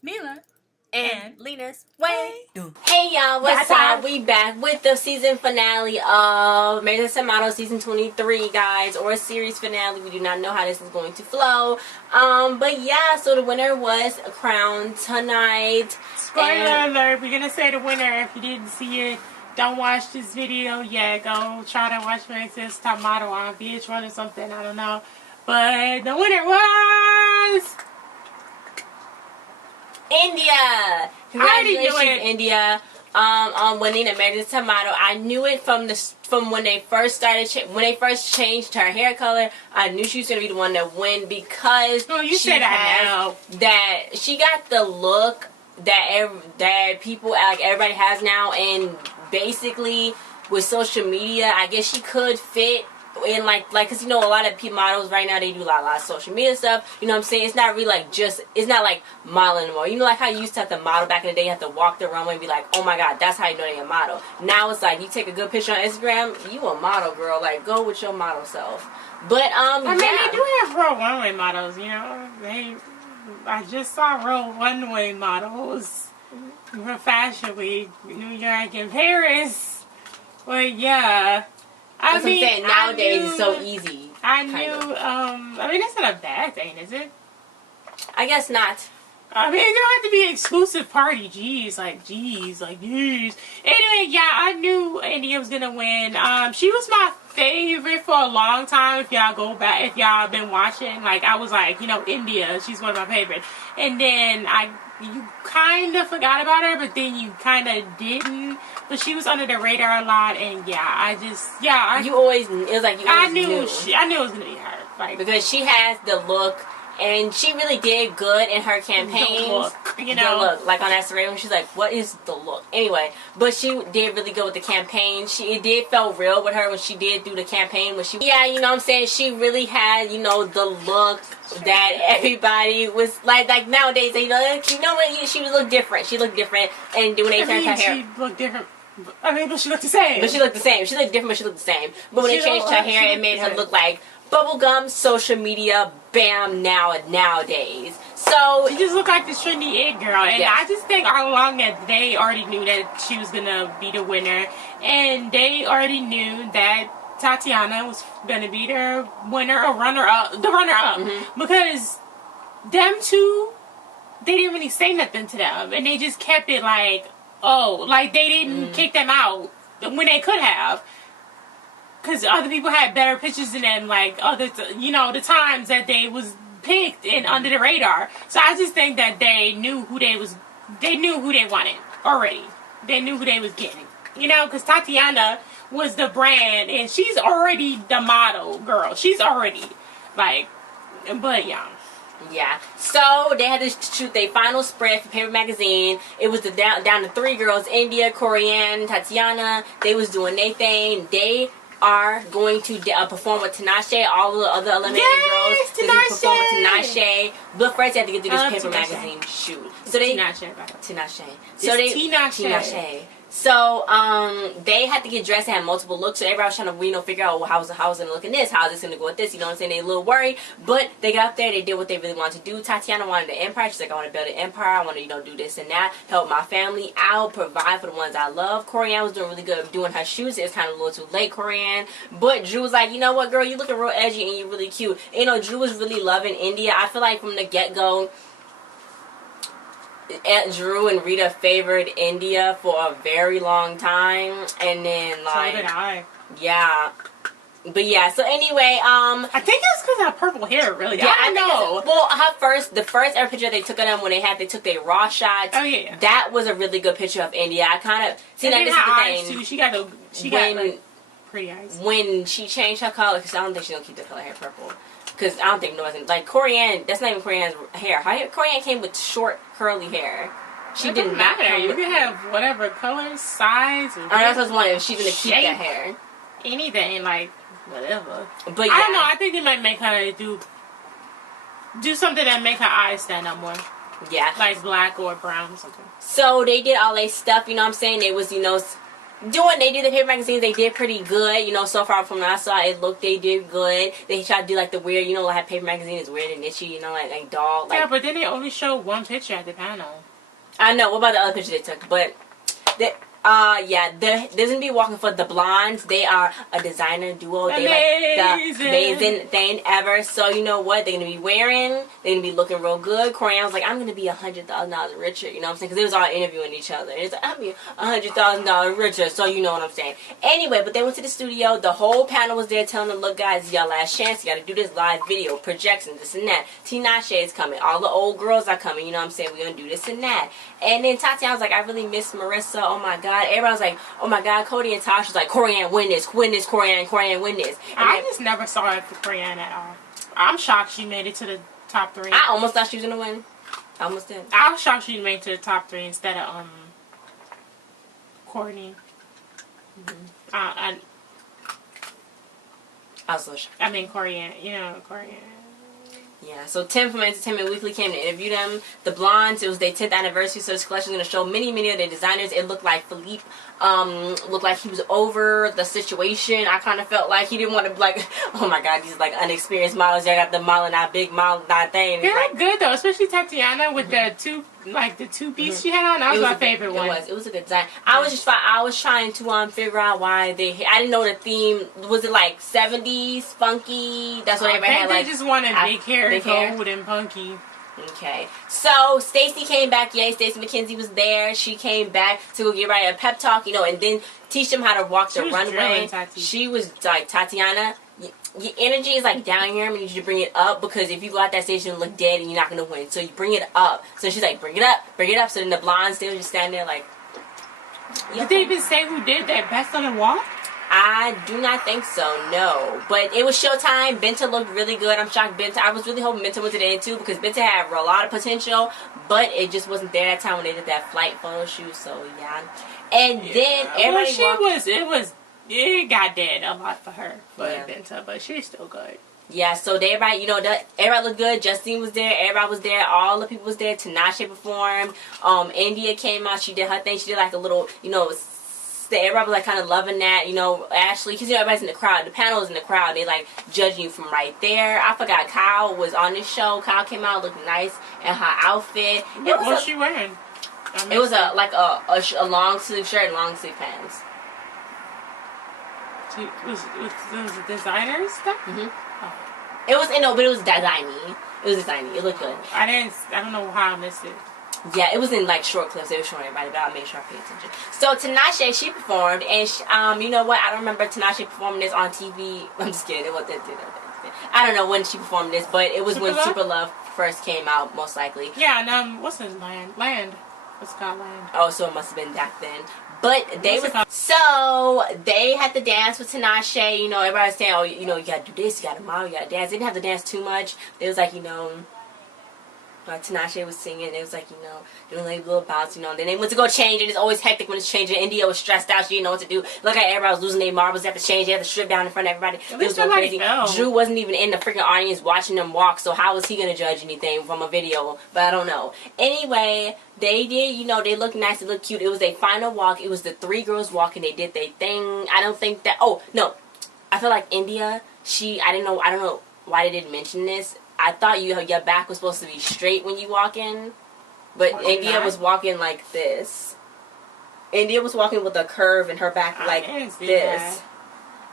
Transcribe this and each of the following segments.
Mila, and Lena's way. Hey y'all, what's up? We back with the season finale of American Model season 23, guys, or a series finale. We do not know how this is going to flow. But yeah, so the winner was crowned tonight. Spoiler alert, we're gonna say the winner. If you didn't see it, don't watch this video yet. Go try to watch American Top Model on VH1 or something, I don't know. But the winner was India. Congratulations, India, on winning American Top Model. I knew it from when they first started when they first changed her hair color. I knew she was gonna be the one to win because she got the look that people, like, everybody has now, and basically with social media, I guess she could fit in, like, because, you know, a lot of models right now, they do a lot of social media stuff, you know what I'm saying? It's not really like it's not like modeling anymore. You know, like how you used to have to model back in the day, you have to walk the runway and be like, oh my god, that's how you know they're a model. Now it's like, you take a good picture on Instagram, you a model, girl. Like, go with your model self. But I mean, they do have real runway models, you know. I just saw real runway models for Fashion Week, New York and Paris. But yeah, I mean, I'm saying, nowadays it's so easy. I mean, that's not a bad thing, is it? I guess not. I mean, it don't have to be exclusive party. Jeez. Anyway, yeah, I knew India was gonna win. She was my favorite for a long time. If y'all go back, if y'all been watching, like, I was like, you know, India, she's one of my favorites. And then you kind of forgot about her, but then you kind of didn't. But she was under the radar a lot, and yeah, it was like I knew it was gonna be her, like, because she has the look. And she really did good in her campaigns. The look, you know. The look. Like on Instagram, she's like, what is the look? Anyway, but she did really good with the campaign. It did felt real with her when she did do the campaign. Yeah, you know what I'm saying? She really had, you know, the look that everybody was like nowadays, you know what? She would look different. She looked different. And when they turned her hair. She looked different. I mean, but she looked the same. She looked different, but she looked the same. But when they changed her hair, it made her look like bubblegum, social media, bam, nowadays. So she just looked like this trendy it girl. And I just think all along that they already knew that she was gonna be the winner, and they already knew that Tatiana was gonna be their winner or runner-up, because them two, they didn't really say nothing to them, and they just kept it like, they didn't kick them out when they could have. Because other people had better pictures than them, like, the times that they was picked and under the radar. So I just think that they knew who they wanted already. They knew who they was getting. You know, because Tatiana was the brand, and she's already the model girl. She's already, but yeah. Yeah, so they had to shoot their final spread for Paper Magazine. It was down to 3 girls, India, Coryanne, Tatiana. They was doing their thing. They are going to perform with Tinashe. All the other eliminated girls perform with Tinashe. But first they have to get through this Paper Magazine shoot. So Tinashe. So they had to get dressed. They had multiple looks. So everybody was trying to figure out, well, how's it going to look in this? How's this going to go with this? You know what I'm saying? They a little worried. But they got up there. They did what they really wanted to do. Tatiana wanted the empire. She's like, I want to build an empire. I want to, do this and that. Help my family out. Provide for the ones I love. Coryanne was doing really good doing her shoes. It was kind of a little too late, Coryanne. But Drew was like, you know what, girl? You looking real edgy and you're really cute. And, Drew was really loving India. I feel like from the get-go, Aunt Drew and Rita favored India for a very long time, and then so did I. Yeah, but yeah. So anyway, I think it's because of her purple hair. Really, yeah, I know. Well, the first ever picture they took of them when they took their raw shots. Oh yeah, that was a really good picture of India. I kind of see that. This is the thing. Too. She got pretty eyes. When she changed her color, because I don't think she's gonna keep the color hair purple. Because I don't think Coryanne, that's not even Coryanne's hair. Coryanne came with short, curly hair. She didn't matter. You can have whatever color, size, or I was wondering if she's going to keep that hair. Anything, whatever. But yeah. I don't know. I think they might make her do something that make her eyes stand out more. Yeah. Like black or brown or something. So they did all their stuff, you know what I'm saying? They was, They did the paper magazines, they did pretty good, you know, so far from what I saw, they did good. They tried to do like the weird, you know, like paper magazine is weird and itchy, you know, like dog. Like, yeah, but then they only showed one picture at the panel. I know, what about the other picture they took? But, yeah, there's gonna be walking for the Blondes. They are a designer duo. They like the amazing thing ever. So you know what? They're gonna be wearing. They're gonna be looking real good. Coryanne was like, I'm gonna be $100,000 richer. You know what I'm saying? Because they was all interviewing each other. It's like, I'm be $100,000 richer. So you know what I'm saying. Anyway, but they went to the studio. The whole panel was there telling them, look, guys, y'all last chance. You gotta do this live video, projections, this and that. Tinashe is coming. All the old girls are coming. You know what I'm saying? We're gonna do this and that. And then Tatiana was like, I really miss Marissa. Oh my God. Everybody was like, oh my God. Cody and Tosh was like, Coryanne, win this, Coryanne, win this. And I just never saw it for Coryanne at all. I'm shocked she made it to the top 3. I almost thought she was gonna win. I almost did. I was shocked she made it to the top 3 instead of Courtney. I was so shocked. I mean Coryanne, you know, Coryanne. Yeah, so Tim from Entertainment Weekly came to interview them. The Blondes, it was their 10th anniversary, so this collection is going to show many of their designers. It looked like Philippe, looked like he was over the situation. I kind of felt like he didn't want to, like, oh my God, these, like, unexperienced models. They got the model, not big model, not thing. They look good, though, especially Tatiana with the two-piece she had on. That was my favorite one. It was a good design. I was trying to figure out why I didn't know the theme. Was it, like, 70s, funky? That's what everybody had, like. They just wanted big hair, gold, and punky. Okay, so Stacey came back. Yay, Stacey McKenzie was there. She came back to go give everybody a pep talk, you know, and then teach them how to walk the runway. She was like, Tatiana, your energy is like down here. I need you to bring it up, because if you go out that stage and look dead, and you're not gonna win. So you bring it up. So she's like, bring it up. So then the Blondes, they were just standing there like. Did they even say who did that best on the walk? I do not think so, no. But it was showtime. Benta looked really good. I'm shocked Benta. I was really hoping Benta went to the end too, because Benta had a lot of potential, but it just wasn't there that time when they did that flight photo shoot. So yeah. And then everybody it got dead a lot for her, Benta, but she's still good. Yeah, so everybody, you know, everybody looked good. Justine was there. Everybody was there. All the people was there. Tinashe performed. India came out. She did her thing. She did like a little, you know, everybody was like kind of loving that, you know, Ashley, because you know everybody's in the crowd. The panel is in the crowd. They like judging you from right there. I forgot Kyle was on this show. Kyle came out looking nice in her outfit. What was she wearing? It was a long sleeve shirt and long sleeve pants. Was it designer stuff? Mm-hmm. Oh. It was designy. It was designy. It looked good. I don't know how I missed it. Yeah, it was in like short clips. They were showing everybody, but I made sure I paid attention. So Tinashe, she performed, and you know what? I don't remember Tinashe performing this on TV. I'm just kidding. It wasn't. I don't know when she performed this, but it was when Super Love first came out, most likely. Yeah, and what's his Land? What's it called? Land. Oh, so it must have been back then. But they had to dance with Tinashe. You know, everybody was saying, oh, you know, you gotta do this, you gotta model, you gotta dance. They didn't have to dance too much. They was like, you know. Tinashe was singing. It was like, you know, doing like little bouts, you know. And then they went to go change, and it's always hectic when it's changing. India was stressed out. She didn't know what to do. Look like everybody was losing their marbles. They had to change. They had to strip down in front of everybody. It was so crazy. Drew wasn't even in the freaking audience watching them walk, so how was he going to judge anything from a video? But I don't know. Anyway, they did, you know, they looked nice. They looked cute. It was their final walk. It was the 3 girls walking. They did their thing. I don't think that... Oh, no. I feel like India, I don't know why they didn't mention this. I thought your back was supposed to be straight when you walk in, but India was walking like this. India was walking with a curve in her back like this. That.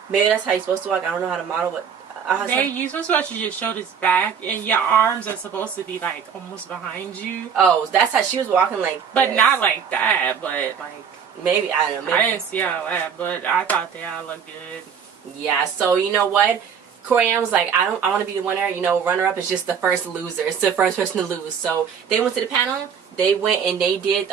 Maybe that's how you're supposed to walk. I don't know how to model, but you're supposed to actually just show this back, and your arms are supposed to be like almost behind you. Oh, that's how she was walking, like but this. Not like that, but like maybe I don't know. Maybe. I didn't see all that, but I thought they all looked good. Yeah. So you know what? Coryanne was like, I want to be the winner. You know, runner-up is just the first loser. It's the first person to lose. So they went to the panel. They went and they did,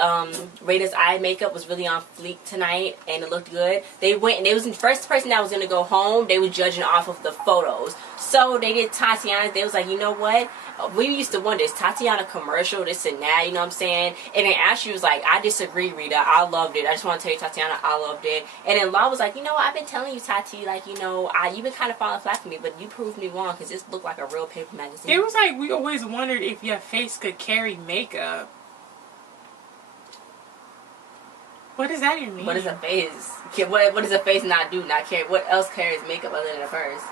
Rita's eye makeup was really on fleek tonight, and it looked good. They went, and they was the first person that was going to go home. They were judging off of the photos. So they did Tatiana. They was like, you know what? We used to wonder, is Tatiana commercial, this and that, you know what I'm saying? And then Ashley was like, I disagree, Rita. I loved it. I just want to tell you, Tatiana, I loved it. And then Law was like, you know what? I've been telling you, Tati, like, you know, you've been kind of falling flat for me, but you proved me wrong, because this looked like a real paper magazine. It was like, we always wondered if your face could carry makeup. What does that even mean? What does a face? What does a face not do? Not carry. What else carries makeup other than a purse?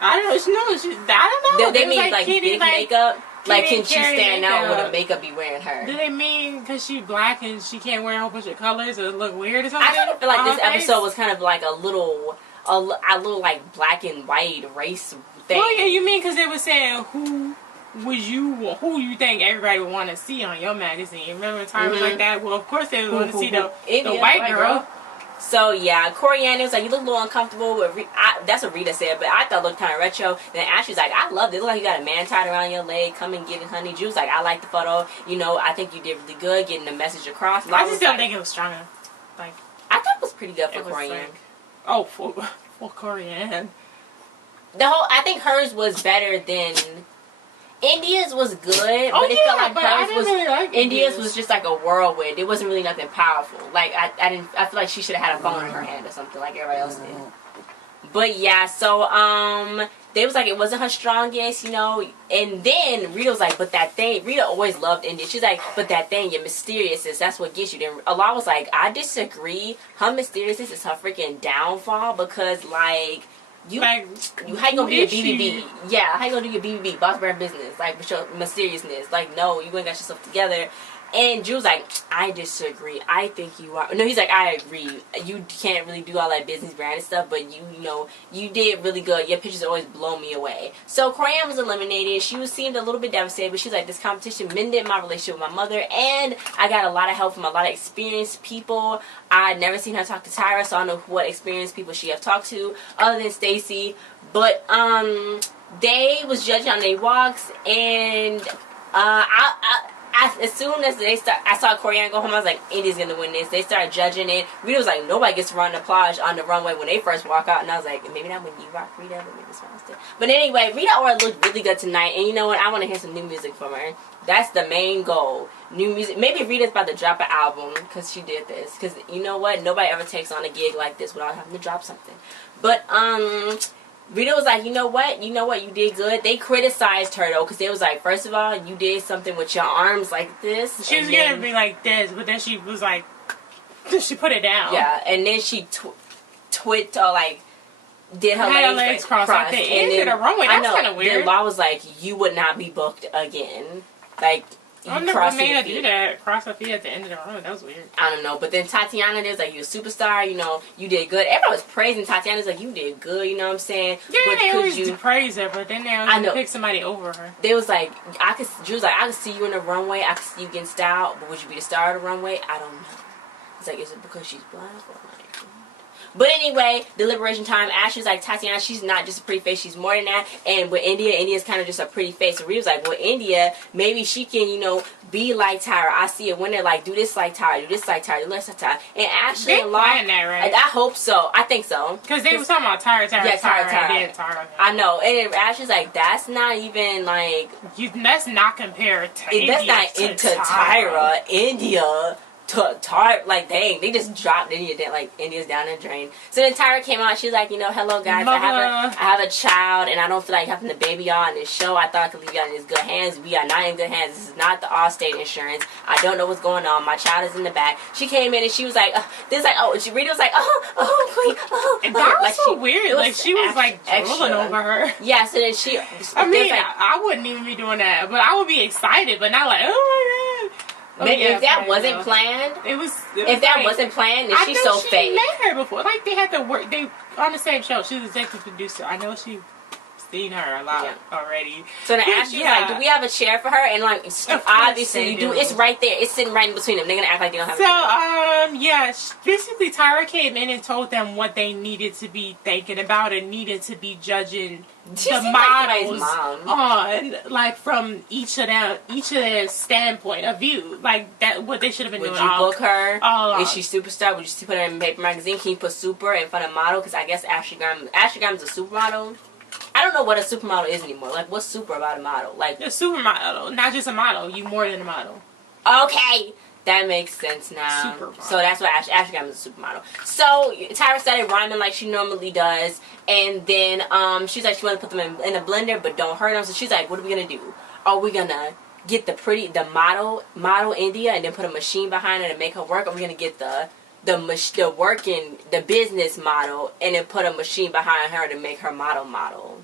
I don't know. I don't know. They mean like big makeup? Like, can she stand out with a makeup be wearing her? Do they mean because she's black and she can't wear a whole bunch of colors or look weird or something? I kind of feel like this episode was kind of like a little like black and white race thing. Well, yeah, you mean because they were saying who you think everybody would want to see on your magazine? Remember Tyra was like that? Well, of course they would want to see the white girl. So yeah, Coryanne was like, you look a little uncomfortable with that's what Rita said, but I thought it looked kind of retro. Then Ashley's like, I love it. It looks like you got a man tied around your leg. Come and get it, honey. Drew's like, I like the photo. You know, I think you did really good getting the message across. I just don't think it was strong enough. Like, I thought it was pretty good for Coryanne. Like, for Coryanne. I think hers was better than India's was good, but it felt like hers was really like India's was just like a whirlwind. It wasn't really nothing powerful. Like I feel like she should have had a phone in her hand or something like everybody else did. But yeah, so they was like it wasn't her strongest, you know. And then Rita was like, but that thing, Rita always loved India. She's like, but that thing, your mysteriousness, that's what gets you. Then Allah was like, I disagree. Her mysteriousness is her freaking downfall because like. You how you gonna be a BBB? Yeah, how you gonna do your BBB, boss brand business, like with your mysteriousness? Like, no, you ain't got yourself together. And Drew's like, I disagree. I think you are. No, he's like, I agree. You can't really do all that business brand stuff, but you know, you did really good. Your pictures always blow me away. So Coryanne was eliminated. She seemed a little bit devastated, but she's like, this competition mended my relationship with my mother, and I got a lot of help from a lot of experienced people. I'd never seen her talk to Tyra, so I don't know what experienced people she have talked to other than Stacy. But they was judging on their walks, and as soon as I saw Coryanne go home, I was like, India's gonna win this. They started judging it. Rita was like, nobody gets to run the applause on the runway when they first walk out. And I was like, maybe not when you rock, Rita, but maybe someone else did. But anyway, Rita Ora looked really good tonight. And you know what? I want to hear some new music from her. That's the main goal. New music. Maybe Rita's about to drop an album because she did this. Because you know what? Nobody ever takes on a gig like this without having to drop something. But, Rita was like, you know what, you did good. They criticized her, though, because they was like, first of all, you did something with your arms like this. She was going to be like this, but then she was like, she put it down. Yeah, and then she twit or, like, did her legs crossed at the end of the runway. That's kind of weird. Then Law was like, you would not be booked again. Like, I never made her do that. Cross her feet at the end of the runway. That was weird. I don't know. But then Tatiana was like, you're a superstar. You know, you did good. Everybody was praising Tatiana. Was like, you did good. You know what I'm saying? Yeah, but they always praise her, but then they always pick somebody over her. They was like, Drew was like, I could see you in the runway. I could see you getting styled. But would you be the star of the runway? I don't know. It's like, is it because she's black or like... But anyway, deliberation time. Ashley's like, Tatiana, she's not just a pretty face, she's more than that. And with India's kind of just a pretty face. So Rita was like, well, India, maybe she can, you know, be like Tyra. I see it when they're like, do this like Tyra, do this like Tyra, do this like Tyra. And Ashley and Law, that, right? I hope so. I think so. Because they were talking about Tyra. Yeah, Tyra. I know. And Ashley's like, that's not even like... Let's not compare India that's not into Tyra. India... like dang, they just dropped India, like India's down the drain. So then Tyra came out. She was like, you know, hello guys, I have a child, and I don't feel like having the baby on this show. I thought I could leave you in his good hands. We are not in good hands. This is not the Allstate insurance. I don't know what's going on. My child is in the back. She came in and she was like, this like, oh, she Rita was like, queen, and that was so weird. Like she was like drooling over her. Yeah. So then she. I mean, like, I wouldn't even be doing that, but I would be excited, but not like, oh my god. If that wasn't planned, if that wasn't planned, then she's so fake. I met her before. Like they had to work. They on the same show. She was executive producer. I know she seen her a lot already. So then Ashley's like, do we have a chair for her? And like, obviously you do. It's right there. It's sitting right in between them. They're gonna act like they don't have a chair. Yeah. Basically, Tyra came in and told them what they needed to be thinking about and needed to be judging the models on, like from each of their standpoint of view, like that what they should have been doing. Would you book her? Is she superstar? Would you put her in Paper Magazine? Can you put super in front of model? Because I guess Ashley Graham is a supermodel. I don't know what a supermodel is anymore. Like, what's super about a model? Like a supermodel, not just a model. You more than a model. Okay. That makes sense now. Supermodel. So that's why Ashley Graham is a supermodel. So Tyra started rhyming like she normally does. And then she's like, she wanted to put them in a blender, but don't hurt them. So she's like, what are we going to do? Are we going to get the model India and then put a machine behind her to make her work, or we're gonna get the business model and then put a machine behind her to make her model.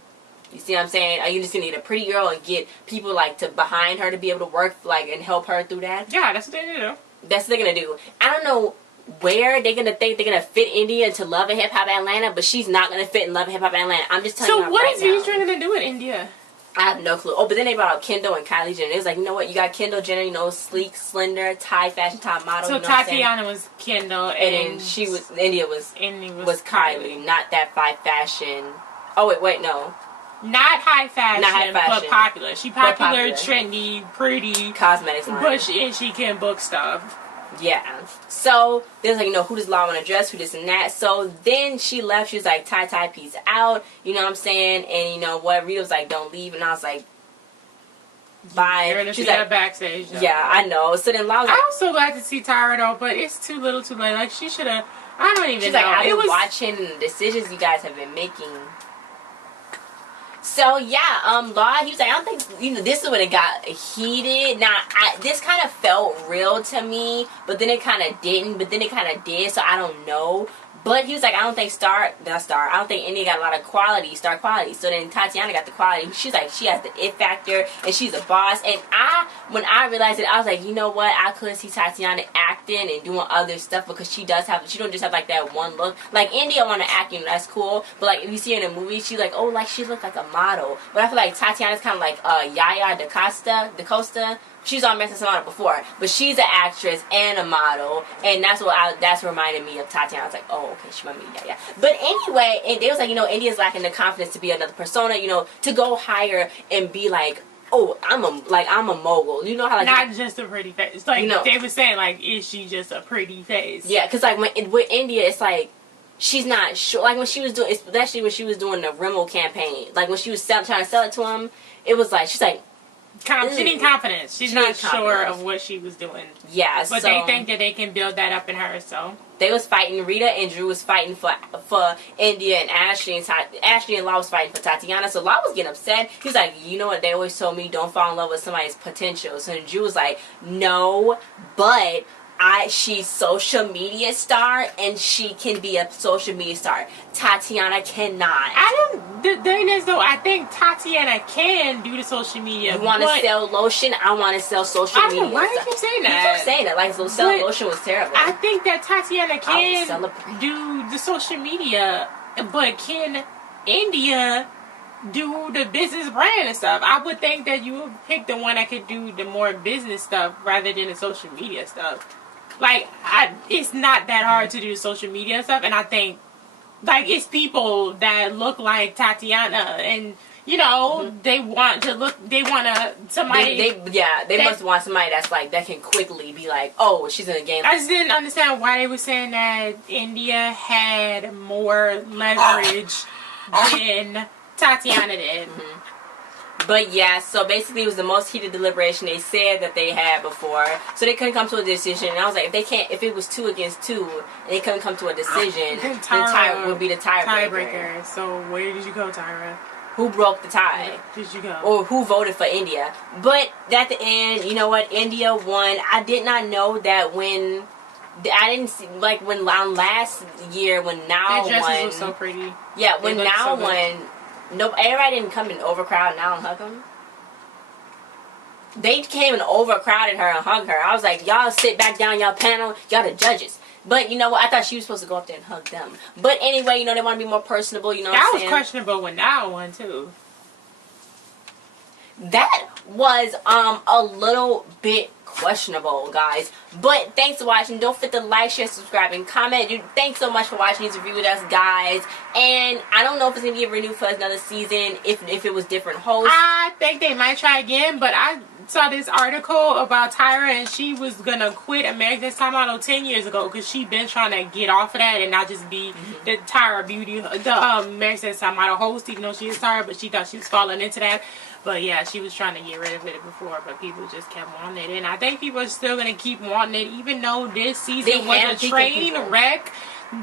You see what I'm saying? Are you just gonna get a pretty girl and get people like to behind her to be able to work like and help her through that? Yeah, that's what they're gonna do. That's what they're gonna do. I don't know where they're gonna think they're gonna fit India into Love and Hip Hop Atlanta, but she's not gonna fit in Love and Hip Hop Atlanta. I'm just telling you. So what right is now. VH1 gonna do in India? I have no clue. Oh, but then they brought out Kendall and Kylie Jenner. It was like, you know what? You got Kendall Jenner, you know, sleek, slender, Thai fashion top model. So you know what I'm Tatiana was Kendall, and then India was Kylie, not that high fashion. Oh wait, no. Not high fashion, but popular. She popular, trendy, pretty, cosmetics line. But she can book stuff. Yeah. So there's like, you know, who does law want to dress, who this and that. So then she left. She was like, Ty, peace out. You know what I'm saying? And you know what? Rita was like, don't leave. And I was like, bye. She's like backstage. Though. Yeah, I know. So then Law was like, I was so glad to see Tyra though, but it's too little, too late. Like she should have. I don't even know. She's like, I was watching the decisions you guys have been making. So yeah, Law, he was like, I don't think, you know, this is when it got heated. Now, this kind of felt real to me, but then it kind of didn't, but then it kind of did, so I don't know. But he was like, I don't think I don't think India got a lot of star quality. So then Tatiana got the quality. She's like, she has the it factor, and she's a boss. And when I realized it, I was like, you know what? I could see Tatiana acting and doing other stuff because she don't just have like that one look. Like India want to act, you know, that's cool. But like if you see her in a movie, she's like, oh, like she looked like a model. But I feel like Tatiana's kind of like Yaya DaCosta. She's on Messing Samana before, but she's an actress and a model, and that's reminded me of Tatiana. I was like, oh, okay, she might be, yeah. But anyway, and they was like, you know, India's lacking the confidence to be another persona, you know, to go higher and be like, oh, I'm a mogul. You know how like not just a pretty face. Like, you know, they were saying, like, is she just a pretty face? Yeah, because like with India, it's like she's not sure. Like when she was doing, especially when she was doing the Rimmel campaign, like when she was trying to sell it to him, it was like she's like. She needs confidence. She's not sure of what she was doing. Yeah, but they think that they can build that up in her. So they was fighting. Rita and Drew was fighting for India, and Ashley and Law was fighting for Tatiana. So Law was getting upset. He was like, you know what? They always told me don't fall in love with somebody's potential. So then Drew was like, no, but she's social media star and she can be a social media star. Tatiana cannot. The thing is though, I think Tatiana can do the social media. You want to sell lotion? I want to sell social media. Why do you keep saying that? You keep saying that. Like, selling lotion was terrible. I think that Tatiana can do the social media, but can India do the business brand and stuff? I would think that you would pick the one that could do the more business stuff rather than the social media stuff. Like, it's not that hard to do social media stuff, and I think, like, it's people that look like Tatiana, and, you know, they want somebody... They must want somebody that's, like, that can quickly be like, oh, she's in the game. I just didn't understand why they were saying that India had more leverage than Tatiana did. But yeah, so basically it was the most heated deliberation they said that they had before. So they couldn't come to a decision. And I was like, if it was 2 against 2 and they couldn't come to a decision, then Tyra would be the tiebreaker. So where did you go, Tyra? Who broke the tie? Where did you go? Or who voted for India? But at the end, you know what? India won. I did not know that when... I didn't see, like, when last year, when Now won... Their dresses were so pretty. Yeah, when Now won... Nope, everybody didn't come in overcrowd now and hug them. They came and overcrowded her and hugged her. I was like, y'all sit back down, y'all panel, y'all the judges. But you know what? I thought she was supposed to go up there and hug them. But anyway, you know, they want to be more personable, you know what I'm saying? That was questionable when Now won, too. That was a little bit questionable, guys. But thanks for watching. Don't forget to like, share, subscribe, and comment. Thanks so much for watching this review with us, guys. And I don't know if it's gonna get renewed for another season, if it was different hosts. I think they might try again, but I saw this article about Tyra, and she was gonna quit American Next Top Model 10 years ago because she been trying to get off of that and not just be the Tyra Beauty, the American Next Top Model host, even though she is Tyra, but she thought she was falling into that. But yeah, she was trying to get rid of it before, but people just kept wanting it. And I think people are still going to keep wanting it, even though this season was a train wreck.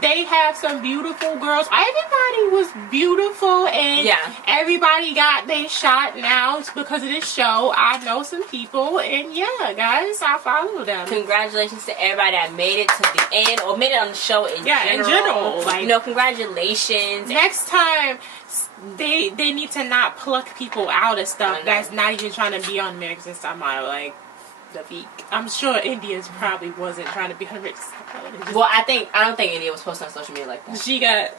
they have some beautiful girls. Everybody was beautiful, and everybody got their shot now because of this show. I know some people, and yeah, guys, I follow them. Congratulations to everybody that made it to the end or made it on the show in general. Like, you know, congratulations. Next time, they need to not pluck people out of stuff that's not even trying to be on America's Next Top Model. Like, the week. I'm sure India's probably wasn't trying to be on America's Next Top Model. Well, I don't think India was posting on social media like that. She got.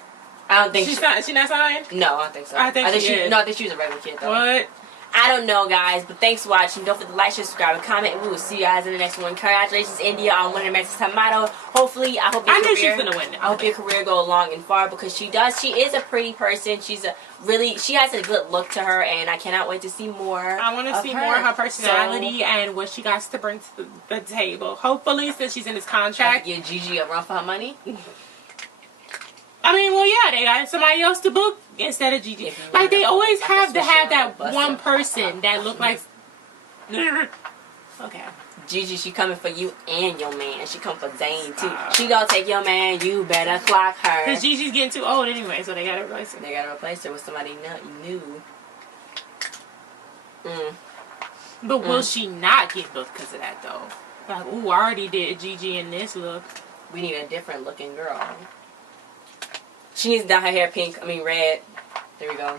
I don't think she's not. She not signed. No, I don't think so. I think she is. No, I think she was a regular kid though. What? I don't know, guys, but thanks for watching. Don't forget to like, share, subscribe, and comment, and we will see you guys in the next one. Congratulations, India, on winning America's Top Model. Hopefully, I hope your she's gonna win. I hope your career go long and far because she does. She is a pretty person. She has a good look to her, and I cannot wait to see more. I want to see more of her personality and what she got to bring to the table. Hopefully, since she's in this contract, give Gigi a run for her money. I mean, well, yeah, they got somebody else to book instead of Gigi. Like, they always have to have that one person that look like... Okay. Gigi, she coming for you and your man. She come for Zayn, too. She gonna take your man. You better clock her. Because Gigi's getting too old anyway, so they gotta replace her. They gotta replace her with somebody new. But will she not get booked because of that, though? Like, ooh, I already did Gigi in this look. We need a different looking girl. She needs to dye her hair pink. I mean red. There we go.